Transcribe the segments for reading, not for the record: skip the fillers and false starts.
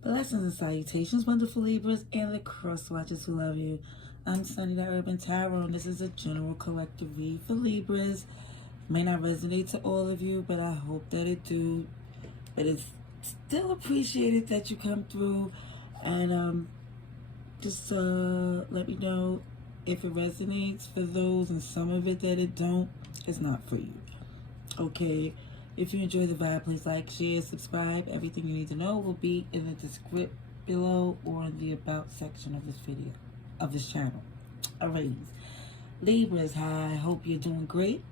Blessings and salutations, wonderful Libras and the cross watchers who love you. I'm Sunny, the Urban Tarot, and this is a general collective read for Libras. May not resonate to all of you, but I hope that it do. But it's still appreciated that you come through, and just let me know if it resonates for those, and some of it that it don't. It's not for you. Okay. If you enjoy the vibe, please like, share, subscribe. Everything you need to know will be in the description below or in the about section of this video, of this channel. Alright, Libras, hi, I hope you're doing great.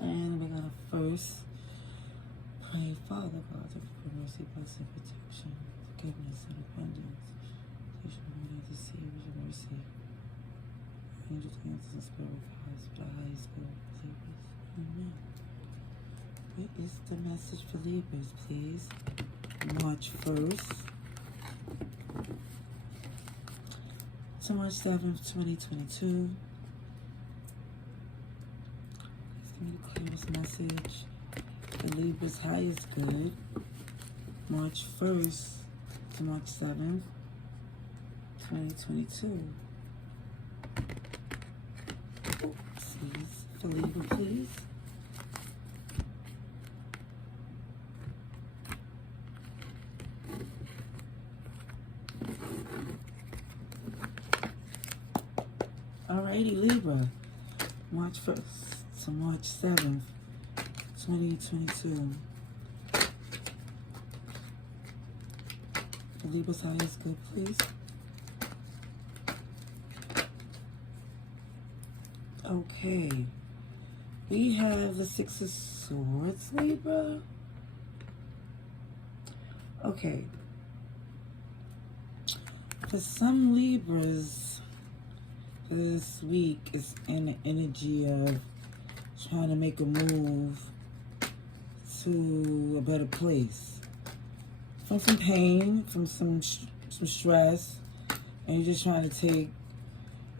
And we're gonna first pray, Father God, for mercy, blessing, protection, forgiveness, and abundance. Teach me to see with your mercy. Angels, answers, and spirit guides for the highest good of Libras. Amen. What is the message for Libras, please? March 1st to March 7th, 2022. Please give me the clearest message for Libras' highest good. March 1st to March 7th, 2022. Oopsies. For Libra, please. Alrighty, Libra, March 1st to March 7th, 2022. The Libra's highest good, please. Okay, we have the Six of Swords, Libra. Okay, for some Libras, this week is in the energy of trying to make a move to a better place. From some pain, from some stress, and you're just trying to take,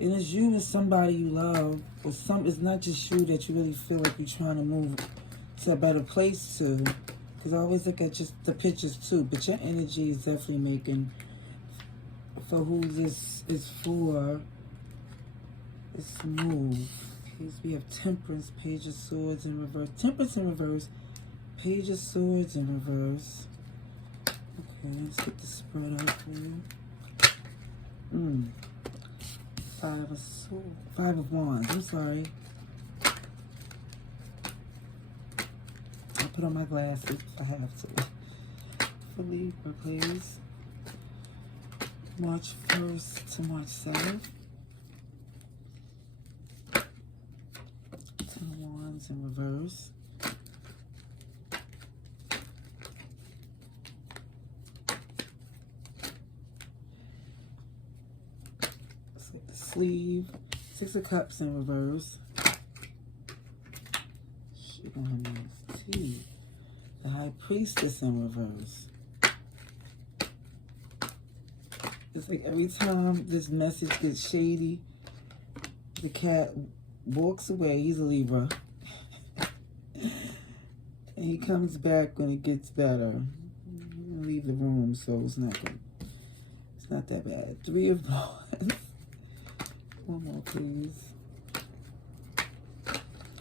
and it's you and somebody you love, or it's not just you that you really feel like you're trying to move to a better place to, because I always look at just the pictures too, but your energy is definitely making, for who this is for, this move. Okay, so we have Temperance, Page of Swords in reverse. Temperance in reverse, Page of Swords in reverse. Okay, let's get the spread out for you. Five of Swords, Five of Wands, I'm sorry. I'll put on my glasses if I have to. For Libra, please. March 1st to March 7th. In reverse. Let's get the sleeve. Six of Cups in reverse. She gonna have tea. The High Priestess in reverse. It's like every time this message gets shady, the cat walks away. He's a Libra. And he comes back when it gets better. Leave the room, so it's not that bad. Three of Wands. One more, please.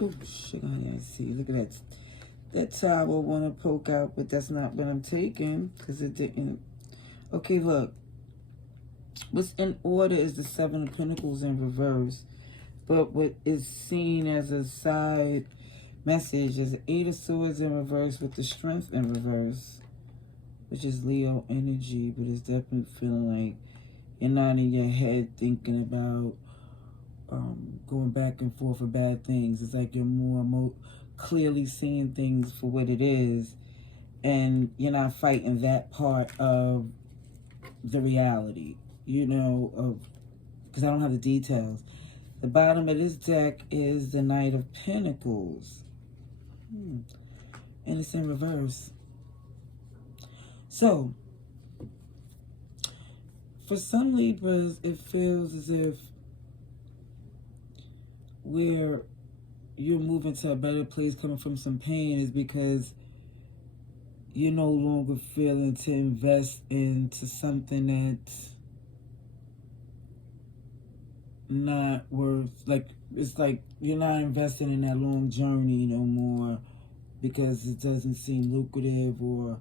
Oh, shit, honey, I see. Look at that. That towel want to poke out, but that's not what I'm taking, because it didn't. Okay, look. What's in order is the Seven of Pentacles in reverse. But what is seen as a side message is the Eight of Swords in reverse with the Strength in reverse, which is Leo energy, but it's definitely feeling like you're not in your head thinking about going back and forth for bad things. It's like you're more clearly seeing things for what it is, and you're not fighting that part of the reality, you know, because I don't have the details. The bottom of this deck is the Knight of Pentacles. And it's in reverse. So, for some Libras, it feels as if where you're moving to a better place coming from some pain is because you're no longer feeling to invest into something that's not worth, like, it's like you're not investing in that long journey no more because it doesn't seem lucrative, or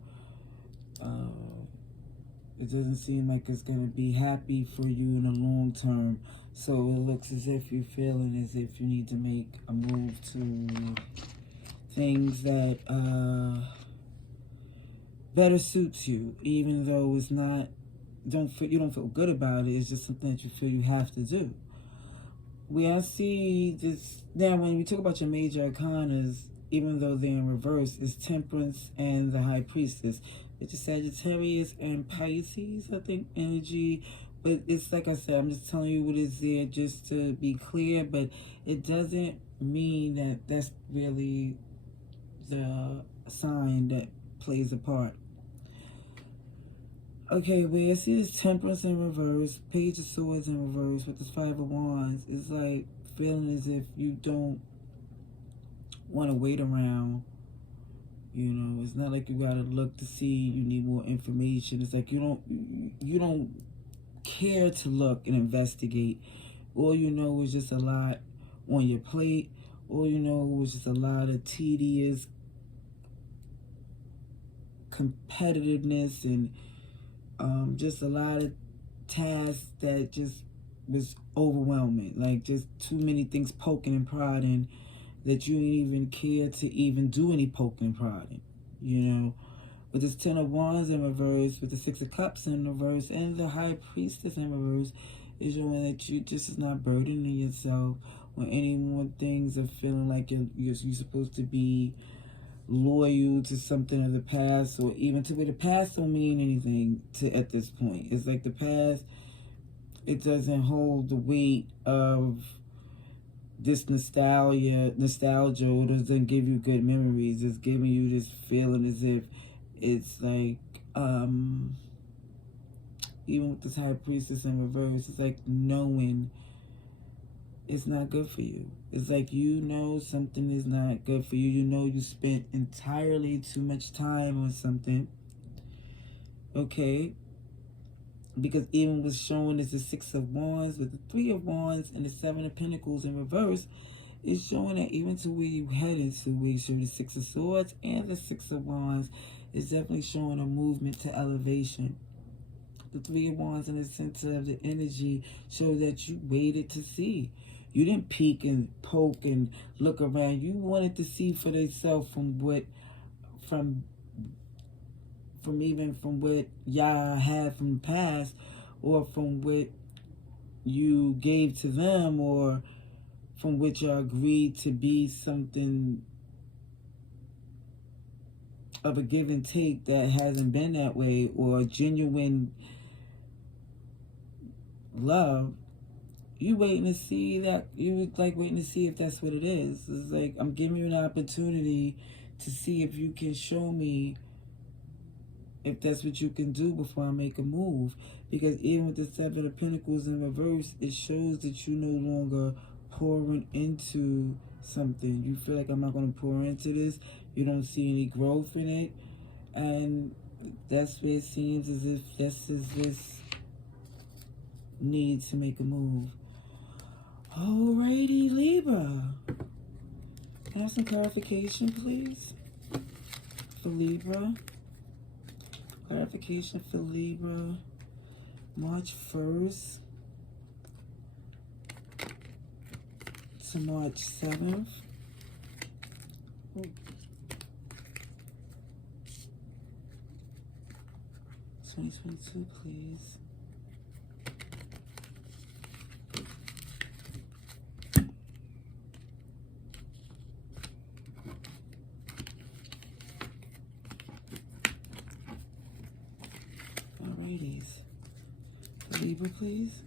it doesn't seem like it's going to be happy for you in the long term. So it looks as if you're feeling as if you need to make a move to things that better suits you, even though it's not, you don't feel good about it. It's just something that you feel you have to do. I see this now when we talk about your major arcanas, even though they're in reverse, is Temperance and the High Priestess, which is Sagittarius and Pisces, I think, energy. But it's like I said, I'm just telling you what is there just to be clear, but it doesn't mean that that's really the sign that plays a part. Okay, where I see this Temperance in reverse, Page of Swords in reverse with this Five of Wands, it's like feeling as if you don't want to wait around. You know, it's not like you gotta look to see, you need more information. It's like you don't care to look and investigate. All you know is just a lot on your plate. All you know is just a lot of tedious competitiveness and just a lot of tasks that just was overwhelming. Like just too many things poking and prodding that you didn't even care to even do any poking and prodding, you know. With this Ten of Wands in reverse, with the Six of Cups in reverse, and the High Priestess in reverse, is showing that you just is not burdening yourself with any more things of feeling like you're supposed to be loyal to something of the past, or even to where the past don't mean anything to at this point. It's like the past, it doesn't hold the weight of this nostalgia, or doesn't give you good memories. It's giving you this feeling as if it's like, even with this High Priestess in reverse, it's like knowing it's not good for you. It's like you know something is not good for you. You know you spent entirely too much time on something. Okay? Because even what's showing is the Six of Wands with the Three of Wands and the Seven of Pentacles in reverse, is showing that even to where you headed to, where you show the Six of Swords and the Six of Wands, is definitely showing a movement to elevation. The Three of Wands in the center of the energy show that you waited to see. You didn't peek and poke and look around. You wanted to see for yourself from what y'all had from the past, or from what you gave to them, or from which you agreed to be something of a give and take that hasn't been that way, or genuine love. You waiting to see that. You like waiting to see if that's what it is. It's like, I'm giving you an opportunity to see if you can show me if that's what you can do before I make a move. Because even with the Seven of Pentacles in reverse, it shows that you're no longer pouring into something. You feel like, I'm not going to pour into this. You don't see any growth in it. And that's where it seems as if this need to make a move. Alrighty, Libra. Can I have some clarification, please? For Libra. Clarification for Libra. March 1st to March 7th. Ooh. 2022, please. Alrighties. Libra, please.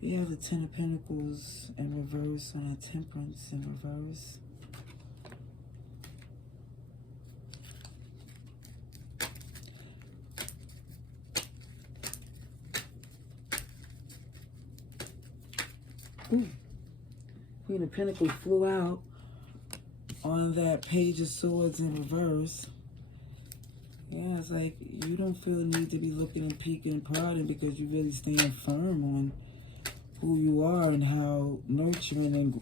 We have the Ten of Pentacles in reverse and a Temperance in reverse. Ooh. Queen of Pentacles flew out. on that Page of Swords in reverse, yeah, it's like you don't feel the need to be looking and peeking and prodding because you really stand firm on who you are and how nurturing and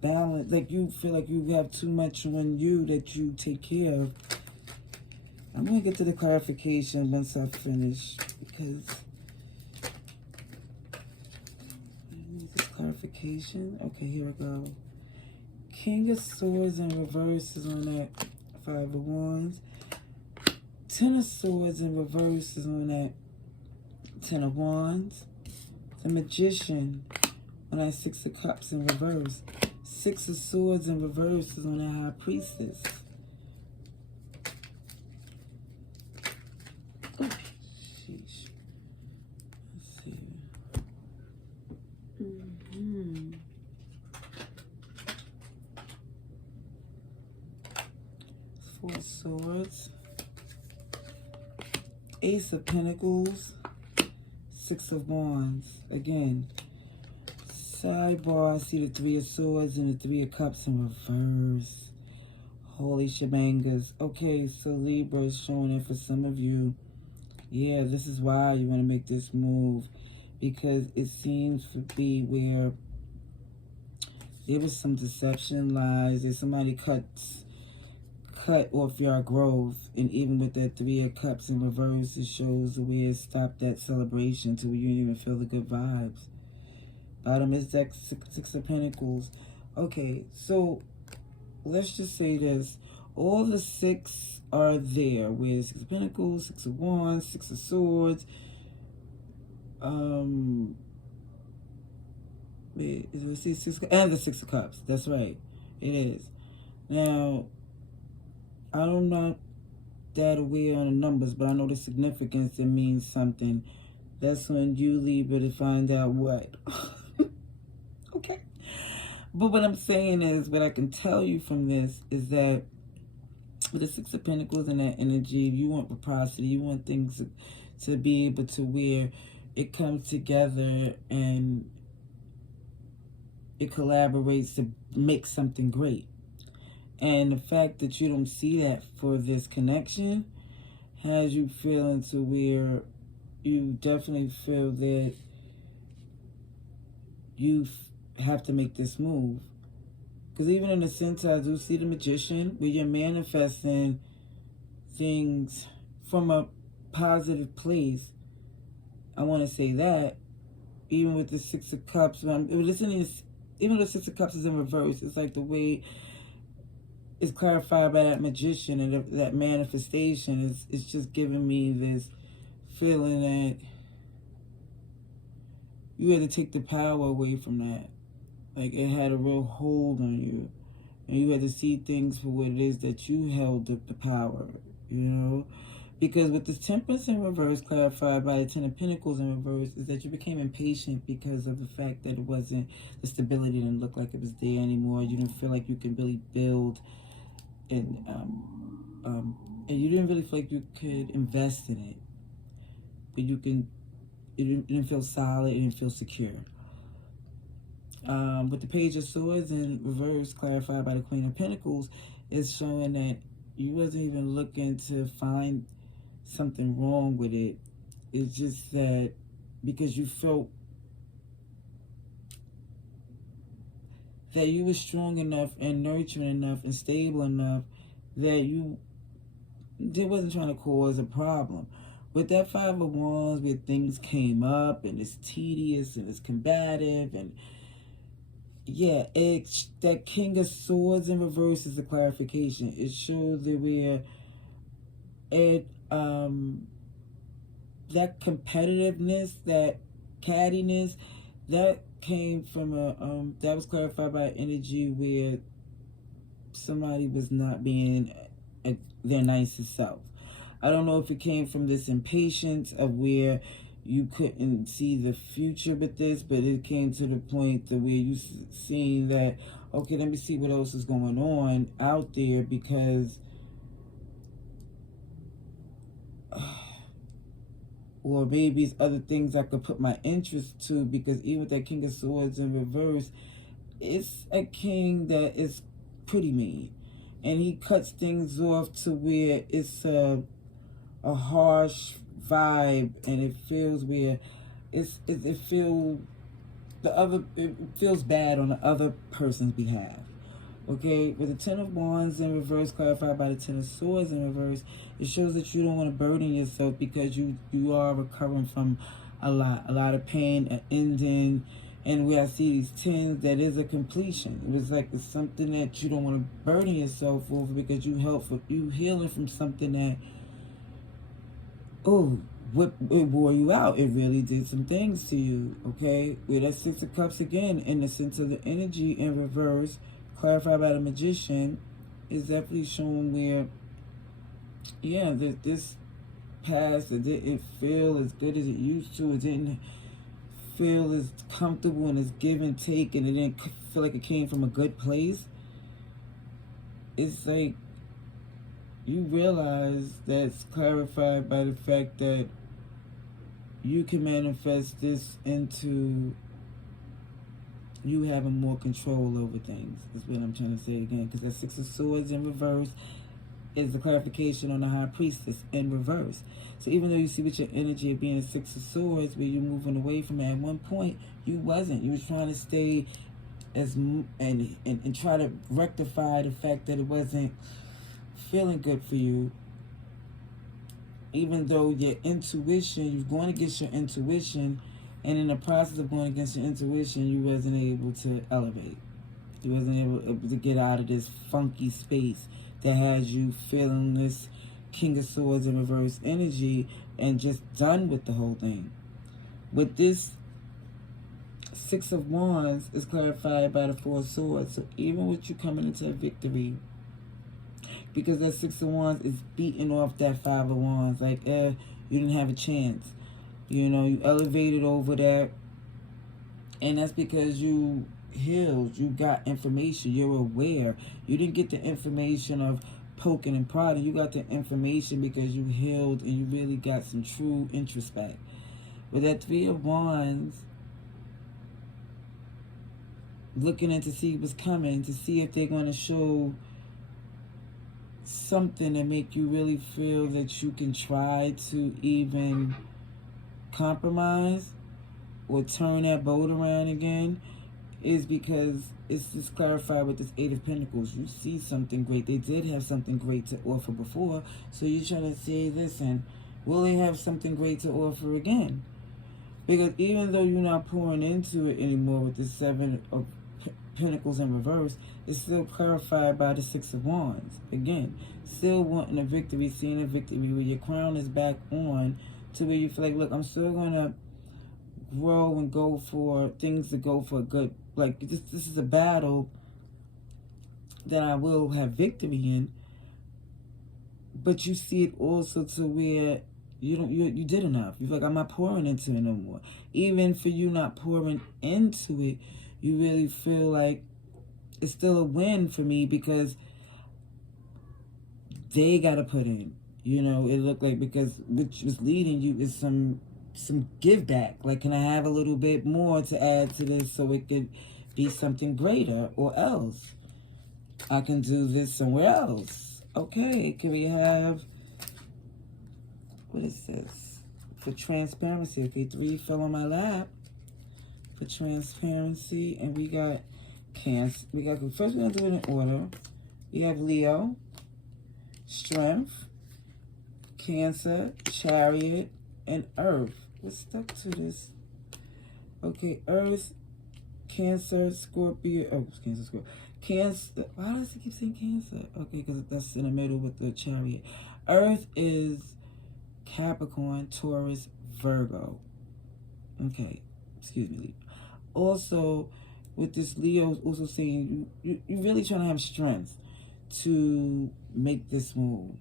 balanced. Like you feel like you have too much on you that you take care of. I'm going to get to the clarification once I finish because this clarification. Okay, here we go. King of Swords in reverse is on that Five of Wands. Ten of Swords in reverse is on that Ten of Wands. The Magician on that Six of Cups in reverse. Six of Swords in reverse is on that High Priestess. Oh, sheesh. Let's see. Four of Swords. Ace of Pentacles. Six of Wands. Again, sidebar, I see the Three of Swords and the Three of Cups in reverse. Holy shebangas. Okay, so Libra is showing it for some of you. Yeah, this is why you want to make this move. Because it seems to be where there was some deception, lies, that somebody cut off your growth. And even with that Three of Cups in reverse, it shows where it stopped that celebration to where you didn't even feel the good vibes. Bottom is that Six of Pentacles. Okay, so let's just say this. All the six are there. Where Six of Pentacles, Six of Wands, Six of Swords. And the Six of Cups. That's right. It is. Now, I'm not that aware on the numbers, but I know the significance. It means something. That's on you, Libra, to find out what. Okay. But what I'm saying is, what I can tell you from this is that with the Six of Pentacles and that energy, you want reciprocity. You want things to be able to where it comes together and it collaborates to make something great. And the fact that you don't see that for this connection has you feeling to where you definitely feel that you have to make this move. Because even in a sense, I do see the Magician, where you're manifesting things from a positive place. I want to say that. Even with the Six of Cups, even though the Six of Cups is in reverse, it's like the way it's clarified by that Magician and that manifestation. It's just giving me this feeling that you had to take the power away from that. Like it had a real hold on you. And you had to see things for what it is that you held up the power, you know? Because with the Temperance in reverse, clarified by the Ten of Pentacles in reverse, is that you became impatient because of the fact that it wasn't, the stability didn't look like it was there anymore. You didn't feel like you could really build, and you didn't really feel like you could invest in it. But you didn't feel solid, you didn't feel secure. With the Page of Swords in reverse, clarified by the Queen of Pentacles, is showing that you wasn't even looking to find something wrong with it. It's just that because you felt that you were strong enough and nurturing enough and stable enough that you wasn't trying to cause a problem. With that Five of Wands, where things came up and it's tedious and it's combative, and yeah, that King of Swords in reverse is a clarification. It shows that where that competitiveness, that cattiness, that came from that was clarified by energy where somebody was not being their nicest self. I don't know if it came from this impatience of where you couldn't see the future with this, but it came to the point that where you seen that, okay, let me see what else is going on out there, because or maybe it's other things I could put my interest to, because even with that King of Swords in reverse, it's a king that is pretty mean. And he cuts things off to where it's a harsh vibe, and it feels where it feels bad on the other person's behalf. Okay, with the Ten of Wands in reverse, clarified by the Ten of Swords in reverse, it shows that you don't want to burden yourself because you are recovering from a lot of pain, an ending. And where I see these tens, that is a completion. It was like it's something that you don't want to burden yourself over because you healing from something that, it wore you out. It really did some things to you, okay? With that Six of Cups again, in the sense of the energy in reverse, clarified by the Magician, is definitely showing where, yeah, that this past, it didn't feel as good as it used to. It didn't feel as comfortable and as give and take, and it didn't feel like it came from a good place. It's like you realize that's clarified by the fact that you can manifest this into you having more control over things, is what I'm trying to say again. Because that Six of Swords in reverse is the clarification on the High Priestess in reverse. So even though you see with your energy of being a Six of Swords, where you're moving away from it, at one point you wasn't. You was trying to stay as and try to rectify the fact that it wasn't feeling good for you. Even though your intuition, you're going against your intuition, and in the process of going against your intuition, you wasn't able to elevate. You wasn't able to get out of this funky space that has you feeling this King of Swords in reverse energy and just done with the whole thing. With this Six of Wands is clarified by the Four of Swords. So even with you coming into a victory, because that Six of Wands is beating off that Five of Wands. Like, you didn't have a chance. You know, you elevated over that. And that's because you healed. You got information. You're aware. You didn't get the information of poking and prodding. You got the information because you healed and you really got some true introspect. With that Three of Wands, looking in to see what's coming, to see if they're going to show something that make you really feel that you can try to even compromise or turn that boat around again, is because it's just clarified with this Eight of Pentacles. You see something great. They did have something great to offer before, so you're trying to say, listen, will they have something great to offer again? Because even though you're not pouring into it anymore with the Seven of Pentacles in reverse, it's still clarified by the Six of Wands. Again, still wanting a victory, seeing a victory where your crown is back on, to where you feel like, look, I'm still going to grow and go for things to go for good. Like, this is a battle that I will have victory in, but you see it also to where you did enough. You're like, I'm not pouring into it no more. Even for you not pouring into it, you really feel like it's still a win for me because they got to put in. You know, it looked like, because which was leading you is some give back. Like, can I have a little bit more to add to this so it could be something greater, or else I can do this somewhere else. Okay, can we have, what is this? For transparency. Okay, 3 fell on my lap. For transparency, and we got Cancer. We got, first we're going to do it in order. We have Leo, Strength, Cancer, Chariot, and Earth. We're stuck to this. Okay, Earth, Cancer, Scorpio. Oh, Cancer, Scorpio. Cancer. Why does it keep saying Cancer? Okay, because that's in the middle with the Chariot. Earth is Capricorn, Taurus, Virgo. Okay, excuse me. Also, with this Leo, also saying you're really trying to have strength to make this move.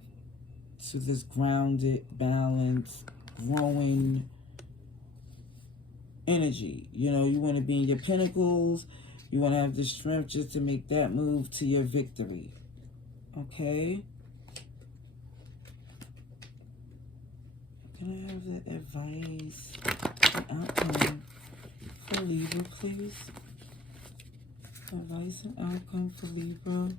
To this grounded, balanced, growing energy. You know, you want to be in your pinnacles. You want to have the strength just to make that move to your victory. Okay? Can I have the advice and outcome for Libra, please? Advice and outcome for Libra.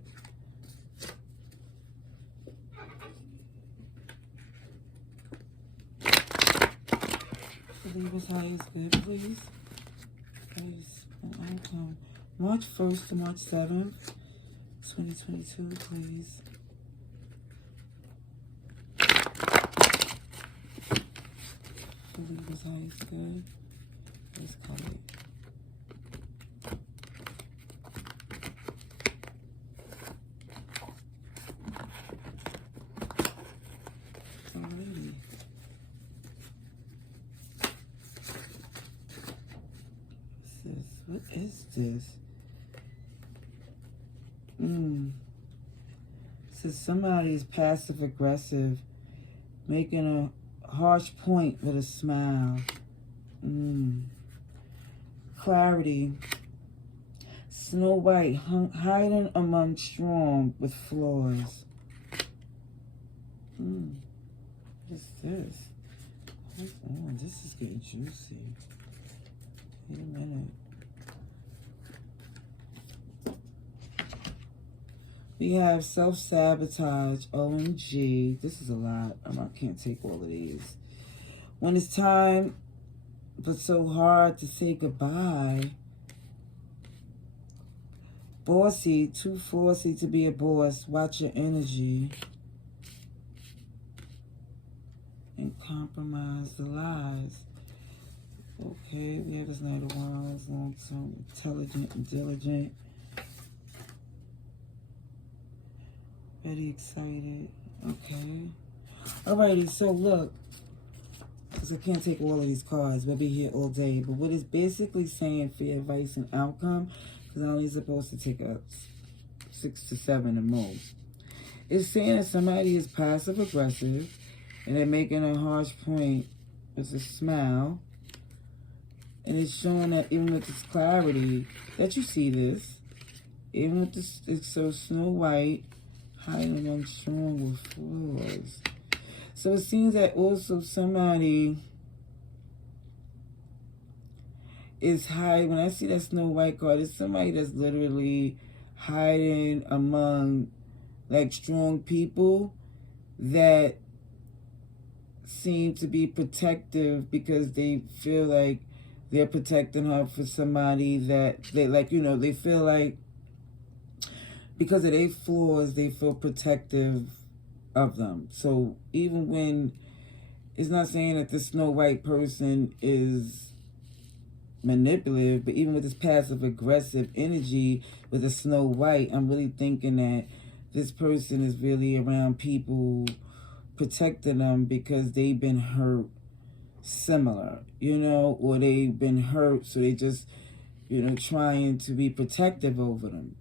Libras, highest good, please. Please, an outcome. March 1st to March 7th, 2022, please. Libras, highest good. Let's call it. Alrighty. What is this? Says somebody is passive aggressive, making a harsh point with a smile. Clarity. Snow White hiding among strong with flaws. What is this? Hold on, this is getting juicy. Wait a minute. We have self-sabotage, OMG. This is a lot. I can't take all of these. When it's time, but so hard to say goodbye. Bossy, too forcey to be a boss. Watch your energy. And compromise the lies. Okay, we have this Knight of Wands, long-term, intelligent and diligent. Very excited. Okay. Alrighty, so look. Because I can't take all of these cards. We'll be here all day. But what it's basically saying for your advice and outcome, because I'm only supposed to take up 6 to 7 at most. It's saying that somebody is passive aggressive and they're making a harsh point with a smile. And it's showing that even with this clarity, that you see this. Even with this, it's so Snow White, hiding among strong with flaws. So it seems that also somebody is hiding. When I see that Snow White card, it's somebody that's literally hiding among like strong people that seem to be protective because they feel like they're protecting her for somebody that they like, you know, they feel like because of their flaws, they feel protective of them. So even when it's not saying that this Snow White person is manipulative, but even with this passive aggressive energy with the Snow White, I'm really thinking that this person is really around people protecting them because they've been hurt similar, you know, or they've been hurt, so they just, you know, trying to be protective over them.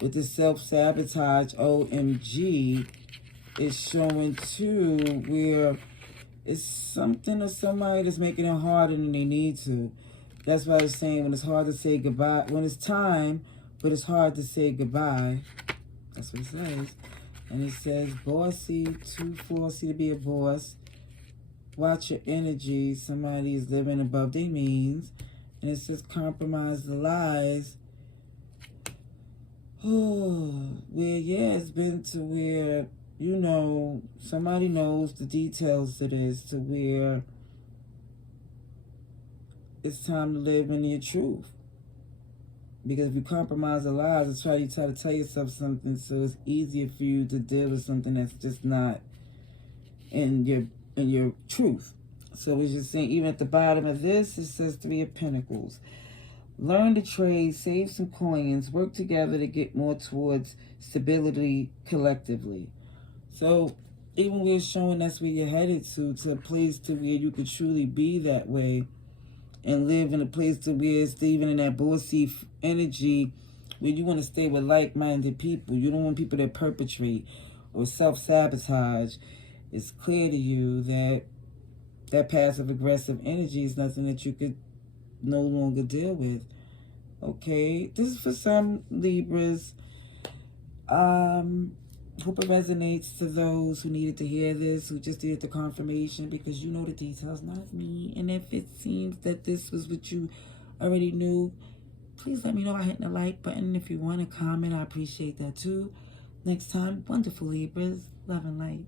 With the self-sabotage, OMG, is showing too where it's something or somebody that's making it harder than they need to. That's why I was saying when it's hard to say goodbye, when it's time, but it's hard to say goodbye. That's what it says. And it says, bossy, too forcey to be a boss. Watch your energy. Somebody is living above their means. And it says, compromise the lies. Oh, where, yeah, it's been to where, you know, somebody knows the details to this, to where it's time to live in your truth. Because if you compromise the lies, it's you try to tell yourself something so it's easier for you to deal with something that's just not in your truth. So it's just saying, even at the bottom of this, it says 3 of Pentacles. Learn to trade, save some coins, work together to get more towards stability collectively. So even we're showing that's where you're headed to a place to where you could truly be that way and live in a place to where it's even in that bossy energy where you want to stay with like-minded people. You don't want people that perpetrate or self-sabotage. It's clear to you that that passive-aggressive energy is nothing that you could no longer deal with. Okay, this is for some Libras. Hope it resonates to those who needed to hear this, who just needed the confirmation, because you know the details, not me. And if it seems that this was what you already knew, please let me know by hitting the like button. If you want to comment, I appreciate that too. Next time, wonderful Libras, love and light.